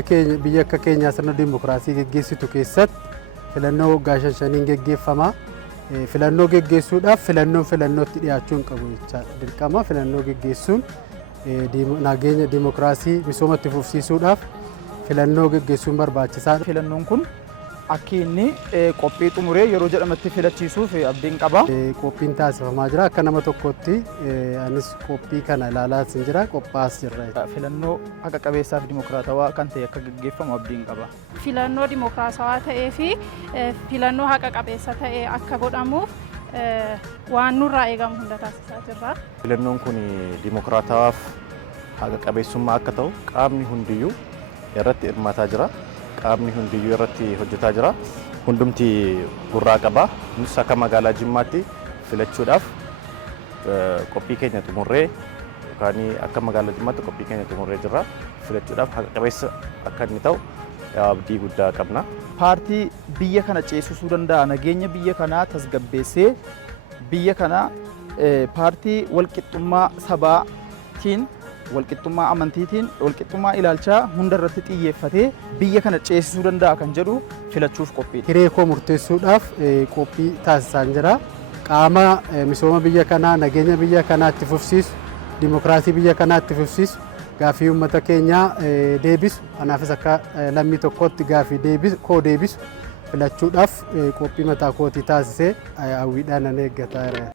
biyya akka keenyaa sirna dimokiraasii geggeessitu keessatti filannoo waggaa 5 geggeeffama. Filannoo geggeessuudhaaf filannootti dhiyaachuu hin qabu jechaadha. Dirqama filannoo geggeessuun nageenya dimokiraasii misooma itti fufsiisuudhaaf filannoo geggeessuun barbaachisaadha. Filannoon kun akka inni qophii xumuree yeroo jedhamatti filachiisuuf abdiin qaba. Qophiin taasifamaa jira. Akka nama tokkotti anis qophii kana ilaalaa jira, qophaa'aa jirra. Filannoo haqa qabeessaa fi dimokiraatawaa kan ta'e akka geggeeffamu abdiin qaba. Filannoo dimokiraatawaa ta'ee fi filannoo haqa qabeessa ta'e akka godhamuuf waan nurraa eegamu hunda taasisaa jirra. Filannoon kun dimokiraatawaaf haqa qabeessummaa akka ta'u qaamni hundiyyuu irratti hirmaataa jira. Qaamni hundiyyuu irratti hojjetaa jira. Hundumti gurraa qaba. Nus akka magaalaa Jimmaatti filachuudhaaf qophii keenya xumurree yookaan akka magaalaa Jimmaatti qophii keenya xumurree jirra. Filachuudhaaf haqa qabeessa akka inni ta'u abdii guddaa qabna. Paartii biyya kana ceesisuu danda'a, nageenya biyya kanaa tasgabbeessee biyya kana paartii walqixxummaa sabaatiin, walqixxummaa amantiitiin, walqixxummaa ilaalchaa hunda irratti xiyyeeffatee biyya kana ceesisuu danda'a kan jedhu filachuuf qophiidha. Hiree koo murteessuudhaaf qophii taasisaa jira. Qaama misooma biyya kanaa, nageenya biyya kanaa itti fufsiisu, dimokiraasii biyya kanaa itti fufsiisu, gaaffii uummata keenyaa deebisu, anaafis akka lammii tokkotti gaaffii deebisu filachuudhaaf qophii mataa kootii taasisee hawwiidhaan nan eeggataa jira.